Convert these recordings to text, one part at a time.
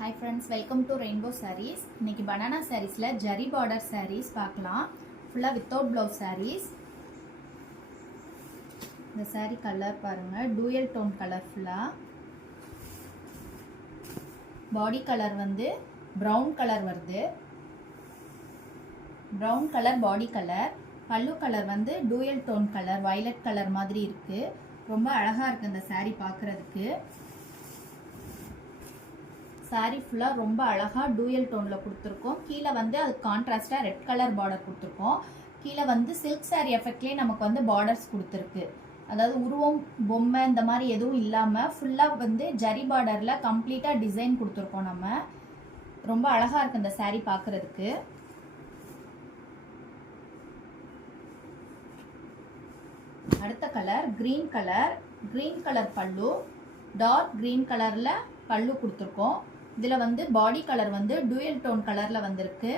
Hi friends, welcome to Rainbow Sarees. இன்னைக்கு banana sareesல zari border sarees பார்க்கலாம். ஃபுல்லா without blouse sarees. இந்த saree color பாருங்க, dual tone color ஃபுல்லா. Body color வந்து brown color வருது. Brown color body color. பல்லு color வந்து dual tone color, violet color மாதிரி இருக்கு. ரொம்ப அழகா இருக்கு இந்த saree பார்க்கிறதுக்கு. saree ஃபுல்லா ரொம்ப அழகா dual toneல கொடுத்திருக்கோம். கீழ வந்து அது கான்ட்ராஸ்டா ரெட் கலர் border கொடுத்திருக்கோம். கீழ வந்து silk saree எஃபெக்ட்லயே நமக்கு வந்து borders கொடுத்திருக்கு. அதாவது உருவம் பொம்மை இந்த மாதிரி எதுவும் இல்லாம ஃபுல்லா வந்து ஜரி borderல கம்ப்ளீட்டா டிசைன் கொடுத்திருக்கோம் நம்ம. ரொம்ப அழகா இருக்கு இந்த saree பார்க்கிறதுக்கு. அடுத்த கலர் green கலர் பல்லு, டார்க் green கலர்ல பல்லு கொடுத்திருக்கோம். இதுல வந்து பாடி கலர் வந்து டூயல் டோன் கலர்ல வந்திருக்கு.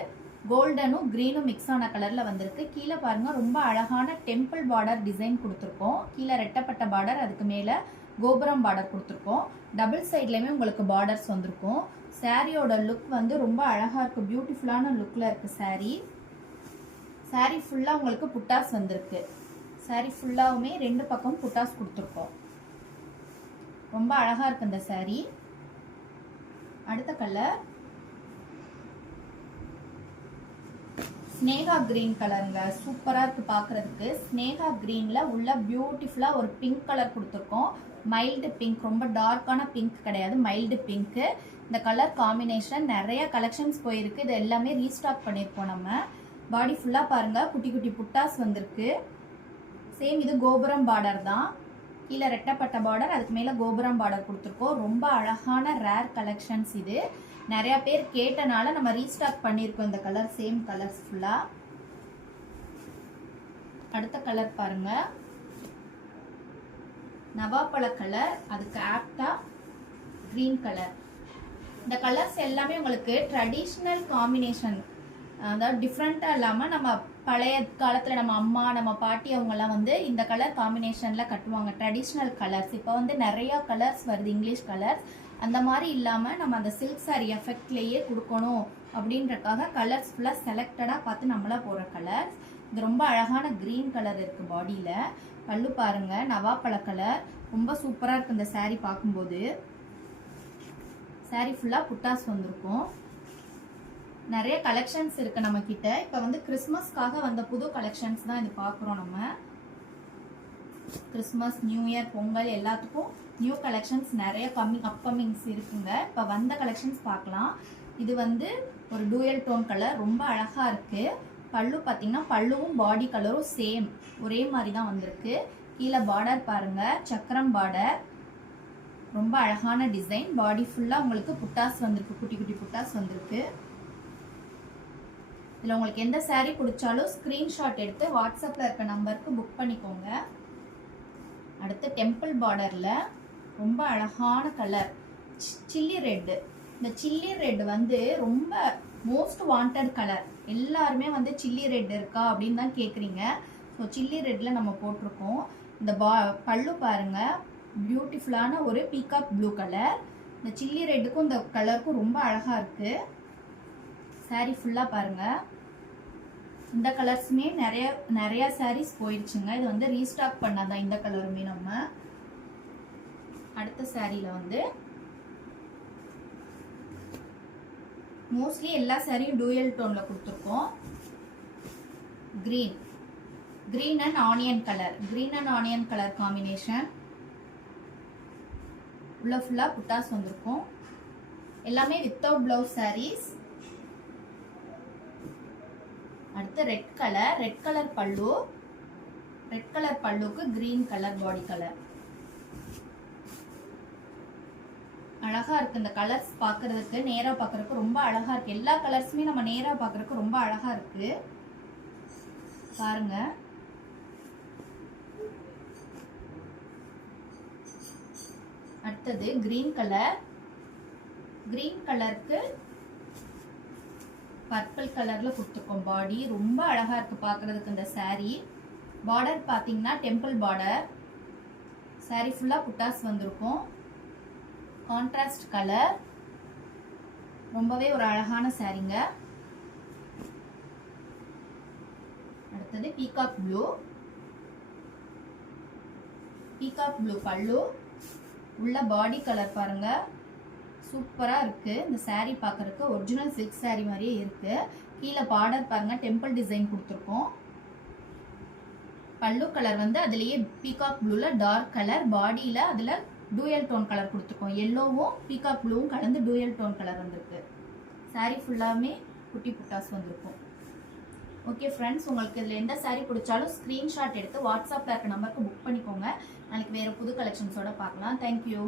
கோல்டனும் கிரீனும் மிக்ஸ் ஆன கலர்ல வந்திருக்கு. கீழே பாருங்க ரொம்ப அழகான டெம்பிள் பார்டர் டிசைன் கொடுத்திருக்கோம். கீழே ரெட்டப்பட்ட பார்டர், அதுக்கு மேல கோபுரம் பார்டர் கொடுத்திருக்கோம். டபுள் சைட்லயுமே உங்களுக்கு பார்டர்ஸ் வந்திருக்கும். சாரியோட லுக் வந்து ரொம்ப அழகா இருக்கு. பியூட்டிஃபுல்லான லுக்ல இருக்கு சாரி. சாரி ஃபுல்லா உங்களுக்கு புட்டாஸ் வந்திருக்கு. சாரி ஃபுல்லாவுமே ரெண்டு பக்கம் புட்டாஸ் கொடுத்திருக்கோம். ரொம்ப அழகா இருக்கு இந்த சாரி. அடுத்த கலர் ஸ்னேகா கிரீன் கலருங்க. சூப்பரா இருக்கு பார்க்கிறதுக்கு. ஸ்னேகா கிரீன்ல உள்ள பியூட்டிஃபுல்லா ஒரு பிங்க் கலர் கொடுத்திருக்கோம். மைல்டு பிங்க், ரொம்ப டார்க்கான பிங்க் கிடையாது, மைல்டு பிங்க். இந்த கலர் காம்பினேஷன் நிறைய கலெக்ஷன்ஸ் போயிருக்கு. இது எல்லாமே ரீஸ்டாக் பண்ணியிருக்கோம் நம்ம. பாடி ஃபுல்லா பாருங்க குட்டி குட்டி புட்டாஸ் வந்திருக்கு. சேம் இது கோபுரம் பார்டர் தான். கீழே ரெட்டப்பட்ட பார்டர், அதுக்கு மேல கோபுரம் பார்டர் கொடுத்துருக்கோம். ரொம்ப அழகான ரேர் கலெக்ஷன்ஸ் இது. நிறைய பேர் கேட்டனால நம்ம ரீஸ்டாக் பண்ணியிருக்கோம் இந்த கலர். சேம் கலர்ஸ் ஃபுல்லா. அடுத்த கலர் பாருங்க, நவாப்பழ கலர், அதுக்கு ஆப்டா கிரீன் கலர். இந்த கலர்ஸ் எல்லாமே உங்களுக்கு ட்ரெடிஷ்னல் காம்பினேஷன், அதாவது டிஃப்ரெண்டா இல்லாம நம்ம பழைய காலத்துல நம்ம அம்மா நம்ம பாட்டி அவங்கெல்லாம் வந்து இந்த கலர் காம்பினேஷன்ல கட்டுவாங்க. Traditional colours. இப்போ வந்து நிறைய கலர்ஸ் வருது, இங்கிலீஷ் கலர்ஸ். அந்த மாதிரி இல்லாம நம்ம அந்த சில்க் சாரி எஃபெக்ட்லயே கொடுக்கணும் அப்படின்றக்காக கலர்ஸ் ஃபுல்லா செலக்டடா பார்த்து நம்மளா போடுற கலர்ஸ். இது ரொம்ப அழகான கிரீன் கலர் இருக்கு பாடியில. பல்லு பாருங்க நவாப்பழ கலர். ரொம்ப சூப்பரா இருக்கு இந்த சாரி பார்க்கும்போது. சாரி ஃபுல்லா புட்டாஸ் வந்திருக்கும். நிறைய கலெக்ஷன்ஸ் இருக்கு நம்ம கிட்ட. இப்ப வந்து கிறிஸ்மஸ்க்காக வந்த புது கலெக்ஷன்ஸ் தான் இது பாக்குறோம் நம்ம. கிறிஸ்மஸ், நியூ இயர், பொங்கல் எல்லாத்துக்கும் நியூ கலெக்ஷன்ஸ் நிறைய அப்கமிங்ஸ் இருக்குங்க. இப்ப வந்த கலெக்ஷன்ஸ் பார்க்கலாம். இது வந்து ஒரு டூயல் டோன் கலர், ரொம்ப அழகா இருக்கு. பல்லு பாத்தீங்கன்னா பல்லுவும் பாடி கலரும் சேம் ஒரே மாதிரி தான் வந்திருக்கு. கீழே பார்டர் பாருங்க, சக்கரம் பார்டர். ரொம்ப அழகான டிசைன். பாடி ஃபுல்லா உங்களுக்கு புட்டாஸ் வந்திருக்கு, குட்டி குட்டி புட்டாஸ் வந்திருக்கு. இதில் உங்களுக்கு எந்த சாரீ பிடிச்சாலும் ஸ்க்ரீன்ஷாட் எடுத்து வாட்ஸ்அப்பில் இருக்க நம்பருக்கு புக் பண்ணிக்கோங்க. அடுத்து டெம்பிள் பார்டரில் ரொம்ப அழகான கலர் சில்லி ரெட்டு. இந்த சில்லி ரெட் வந்து ரொம்ப மோஸ்ட் வாண்டட் கலர். எல்லாருமே வந்து சில்லி ரெட் இருக்கா அப்படின்னு தான் கேட்குறீங்க. ஸோ சில்லி ரெட்டில் நம்ம போட்டிருக்கோம். இந்த பல்லு பாருங்க, பியூட்டிஃபுல்லான ஒரு பீகாக் ப்ளூ கலர். இந்த சில்லி ரெட்டுக்கும் இந்த கலருக்கும் ரொம்ப அழகாக இருக்குது. சாரி ஃபுல்லா பாருங்க. இந்த கலர்ஸுமே நிறைய சாரீஸ் போயிடுச்சுங்க. இது வந்து ரீஸ்டாக் பண்ணாதான் இந்த கலருமே. நம்ம அடுத்த சாரியில வந்து மோஸ்ட்லி எல்லா சாரியும் டூயல் டோன்ல கொடுத்துருக்கோம். Green and onion colour combination. உள்ள ஃபுல்லா புட்டாஸ் வந்திருக்கும். எல்லாமே வித்தவுட் பிளவுஸ் சாரீஸ். அடுத்து ரெட் கலர் பல்லு. ரெட் கலர் பல்லுக்கு கிரீன் கலர் பாடி கலர். அழகா இருக்கு இந்த கலர்ஸ் பாக்குறதுக்கு. நேரா பாக்குறதுக்கு ரொம்ப அழகா இருக்கு. எல்லா கலர்ஸுமே நம்ம நேரா பாக்குறதுக்கு ரொம்ப அழகா இருக்கு பாருங்க. அடுத்தது கிரீன் கலருக்கு பர்பிள் கலர்ல கொடுத்துருக்கோம். பாடி ரொம்ப அழகா இருக்கு பாக்குறதுக்கு இந்த சாரி. பார்டர் பாத்தீங்கன்னா டெம்பிள் பார்டர். சாரி ஃபுல்லா புட்டாஸ் வந்திருக்கும். Contrast colour. ரொம்பவே ஒரு அழகான சாரீங்க. அடுத்தது பீகாக் ப்ளூ. பீகாக் ப்ளூ பல்லு, உள்ள பாடி கலர் பாருங்க, சூப்பரா இருக்கு. இந்த saree பார்க்கறதுக்கு ஒரிஜினல் சில்க் saree மாதிரியே இருக்கு. கீழே பார்டர் பாருங்க, டெம்பிள் டிசைன் கொடுத்துருக்கோம். பல்லு கலர் வந்து அதுலயே பீகாக் ப்ளூல டார்க் கலர், பாடியில அதுல டூயல் டோன் கலர் கொடுத்துருக்கோம். எல்லோவும் பீகாக் ப்ளூவும் கலந்து டூயல் டோன் கலர் வந்திருக்கு. saree ஃபுல்லாமே குட்டி புட்டாஸ் வந்திருக்கும். ஓகே ஃப்ரெண்ட்ஸ், உங்களுக்கு இதில் எந்த saree பிடிச்சாலும் ஸ்க்ரீன்ஷாட் எடுத்து வாட்ஸ்அப்பில் இருக்க நம்பருக்கு புக் பண்ணிக்கோங்க. நாளைக்கு வேறு புது கலெக்ஷன்ஸோட பார்க்கலாம். தேங்க்யூ.